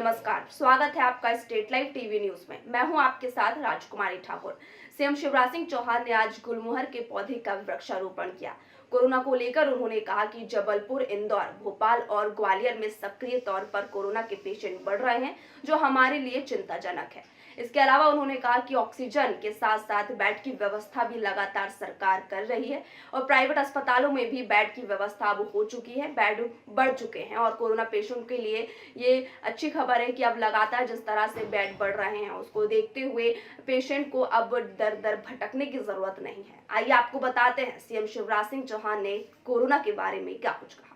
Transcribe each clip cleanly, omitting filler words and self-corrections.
नमस्कार, स्वागत है आपका स्टेट लाइव टीवी न्यूज में। मैं हूं आपके साथ राजकुमारी ठाकुर। सीएम शिवराज सिंह चौहान ने आज गुलमोहर के पौधे का वृक्षारोपण किया। कोरोना को लेकर उन्होंने कहा कि जबलपुर, इंदौर, भोपाल और ग्वालियर में सक्रिय तौर पर कोरोना के पेशेंट बढ़ रहे हैं, जो हमारे लिए चिंताजनक है। इसके अलावा उन्होंने कहा कि ऑक्सीजन के साथ साथ बेड की व्यवस्था भी लगातार सरकार कर रही है और प्राइवेट अस्पतालों में भी बेड की व्यवस्था अब हो चुकी है, बेड बढ़ चुके हैं और कोरोना पेशेंट के लिए ये अच्छी खबर है कि अब लगातार जिस तरह से बेड बढ़ रहे हैं उसको देखते हुए पेशेंट को अब दर दर भटकने की जरूरत नहीं है। आइए आपको बताते हैं सीएम शिवराज सिंह चौहान ने कोरोना के बारे में क्या कुछ कहा।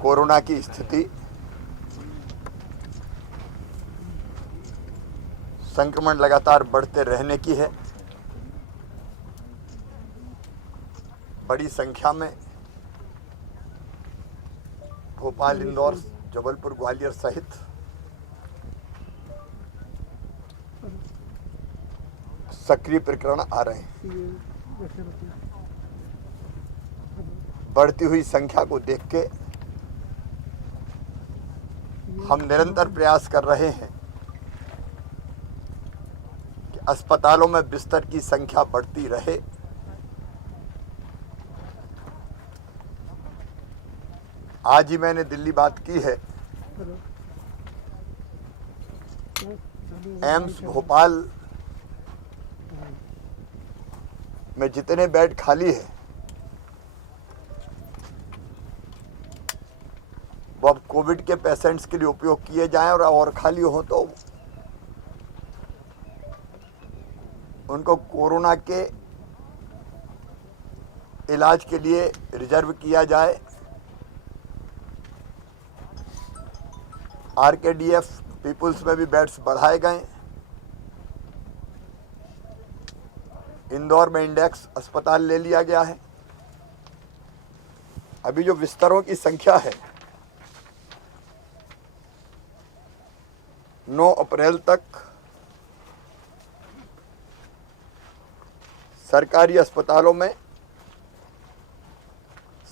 कोरोना की स्थिति संक्रमण लगातार बढ़ते रहने की है। बड़ी संख्या में भोपाल, इंदौर, जबलपुर, ग्वालियर सहित सक्रिय प्रकरण आ रहे हैं। बढ़ती हुई संख्या को देख के हम निरंतर प्रयास कर रहे हैं कि अस्पतालों में बिस्तर की संख्या बढ़ती रहे। आज ही मैंने दिल्ली बात की है। एम्स भोपाल में जितने बेड खाली है वो अब कोविड के पेशेंट्स के लिए उपयोग किए जाएं और खाली हो तो उनको कोरोना के इलाज के लिए रिजर्व किया जाए। आरकेडीएफ पीपुल्स में भी बेड्स बढ़ाए गए। इंदौर में इंडेक्स अस्पताल ले लिया गया है। अभी जो बिस्तरों की संख्या है 9 अप्रैल तक सरकारी अस्पतालों में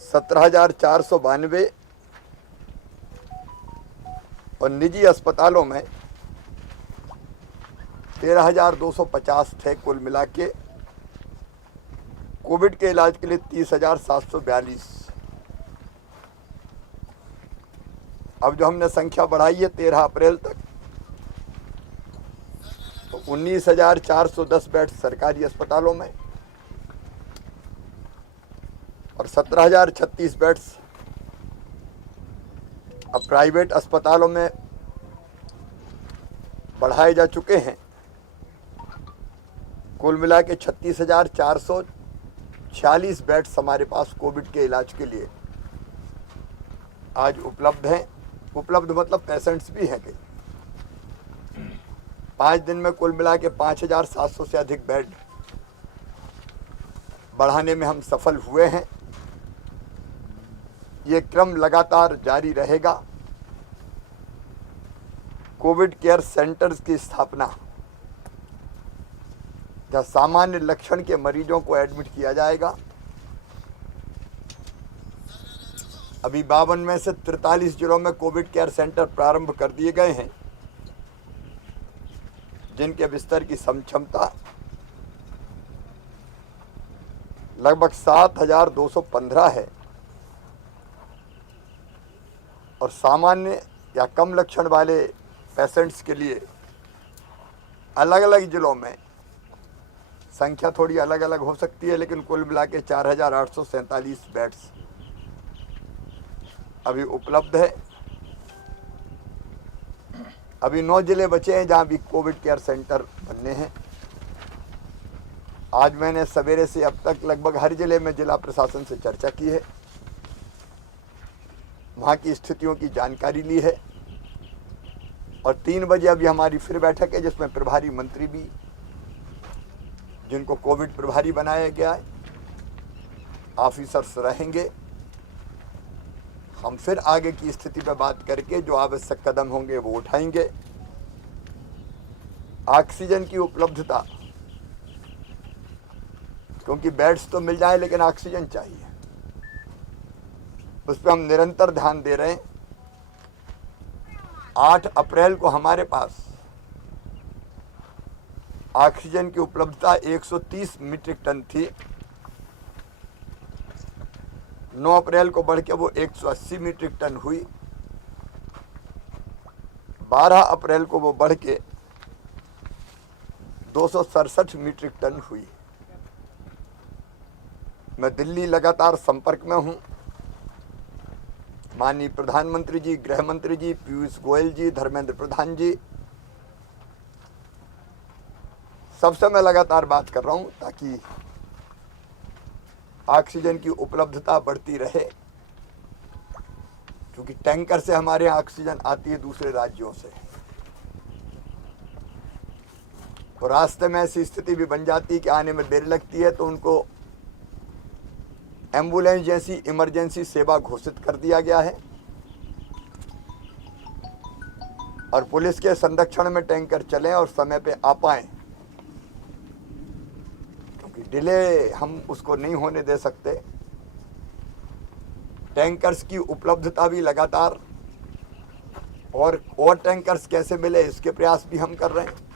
17,492 और निजी अस्पतालों में 13,250 थे। कुल मिला के कोविड के इलाज के लिए 30,742। अब जो हमने संख्या बढ़ाई है 13 अप्रैल तक, तो 19,410 बेड सरकारी अस्पतालों में और 17,036 बेड्स अब प्राइवेट अस्पतालों में बढ़ाए जा चुके हैं। कुल मिला के 36,446 बेड्स हमारे पास कोविड के इलाज के लिए आज उपलब्ध हैं। उपलब्ध मतलब पेशेंट्स भी हैं कि 5 दिन में कुल मिला के 5,700 से अधिक बेड बढ़ाने में हम सफल हुए हैं। ये क्रम लगातार जारी रहेगा। कोविड केयर सेंटर्स की स्थापना, जहाँ सामान्य लक्षण के मरीजों को एडमिट किया जाएगा। अभी 52 में से 43 जिलों में कोविड केयर सेंटर प्रारंभ कर दिए गए हैं, जिनके बिस्तर की क्षमता लगभग 7,215 है और सामान्य या कम लक्षण वाले पेशेंट्स के लिए अलग अलग जिलों में संख्या थोड़ी अलग अलग हो सकती है, लेकिन कुल मिला के 4,847 बेड्स अभी उपलब्ध है। अभी 9 जिले बचे हैं जहां भी कोविड केयर सेंटर बनने हैं। आज मैंने सवेरे से अब तक लगभग हर जिले में जिला प्रशासन से चर्चा की है, वहाँ की स्थितियों की जानकारी ली है और 3 बजे अभी हमारी फिर बैठक है जिसमें प्रभारी मंत्री भी, जिनको कोविड प्रभारी बनाया गया है, ऑफिसर्स रहेंगे। हम फिर आगे की स्थिति पर बात करके जो आवश्यक कदम होंगे वो उठाएंगे। ऑक्सीजन की उपलब्धता, क्योंकि बेड्स तो मिल जाए लेकिन ऑक्सीजन चाहिए, उस पर हम निरंतर ध्यान दे रहे हैं। 8 अप्रैल को हमारे पास ऑक्सीजन की उपलब्धता 130 मीट्रिक टन थी। 9 अप्रैल को बढ़ के वो 180 मीट्रिक टन हुई। 12 अप्रैल को वो बढ़ के 267 मीट्रिक टन हुई। मैं दिल्ली लगातार संपर्क में हूं। माननीय प्रधानमंत्री जी, गृह मंत्री जी, पीयूष गोयल जी, धर्मेंद्र प्रधान जी, सबसे मैं लगातार बात कर रहा हूं ताकि ऑक्सीजन की उपलब्धता बढ़ती रहे, क्योंकि टैंकर से हमारे यहाँ ऑक्सीजन आती है दूसरे राज्यों से, और रास्ते में ऐसी स्थिति भी बन जाती है कि आने में देर लगती है तो उनको एम्बुलेंस जैसी इमरजेंसी सेवा घोषित कर दिया गया है और पुलिस के संरक्षण में टैंकर चलें और समय पे आ पाएं, क्योंकि डिले हम उसको नहीं होने दे सकते। टैंकर्स की उपलब्धता भी लगातार और टैंकर्स कैसे मिले इसके प्रयास भी हम कर रहे हैं।